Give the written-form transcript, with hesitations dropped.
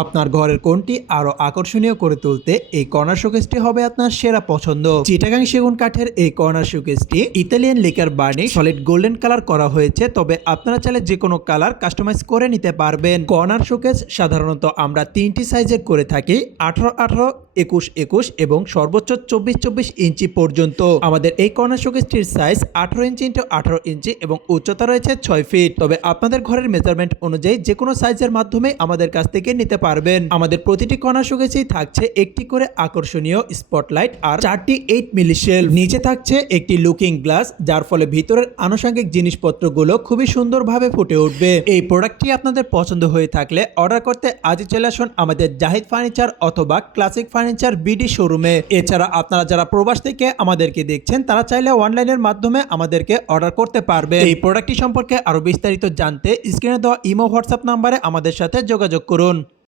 আপনার ঘরের কোণটি আরো আকর্ষণীয় করে তুলতে এই কর্নার শোকেসটি হবে আপনার সেরা পছন্দ। চিটাগাং সেগুন কাঠের এই corner শোকেসটি Italian liquor varnish solid golden colour করা হয়েছে, তবে আপনারা চাইলে যে কোনো কালার কাস্টমাইজ করে নিতে পারবেন। কর্নার শোকেস সাধারণত আমরা 3টি সাইজের করে থাকি, 18-18, 21-21 এবং সর্বোচ্চ 24-24 ইঞ্চি পর্যন্ত। আমাদের এই কর্নার শোকেসটির সাইজ 18 ইঞ্চি × 18 ইঞ্চি এবং উচ্চতা রয়েছে 6 ফিট। তবে আপনাদের ঘরের মেজারমেন্ট অনুযায়ী যে কোনো সাইজের মাধ্যমে আমাদের কাছ থেকে নিতে পারবেন। আমাদের প্রতিটি কর্নার শোকেসেই থাকছে একটি করে আকর্ষণীয় স্পটলাইট আর 4টি 8 মিলি শেলফ। নিচে থাকছে একটি লুকিং গ্লাস, যার ফলে ভিতরের আনুষঙ্গিক জিনিসপত্রগুলো খুবই সুন্দরভাবে ফুটে উঠবে। এই প্রোডাক্টটি আপনাদের পছন্দ হয়ে থাকলে অর্ডার করতে আজই চলে আসুন আমাদের জাহিদ ফার্নিচার অথবা ক্লাসিক ফার্নিচার বিডি শোরুমে। এছাড়া আপনারা যারা প্রবাস থেকে আমাদেরকে দেখছেন তারা চাইলে অনলাইনের মাধ্যমে আমাদেরকে অর্ডার করতে পারবেন। এই প্রোডাক্টটি সম্পর্কে আরো বিস্তারিত জানতে স্ক্রিনে দেওয়া ইমো হোয়াটসঅ্যাপ নাম্বারে আমাদের সাথে যোগাযোগ করুন।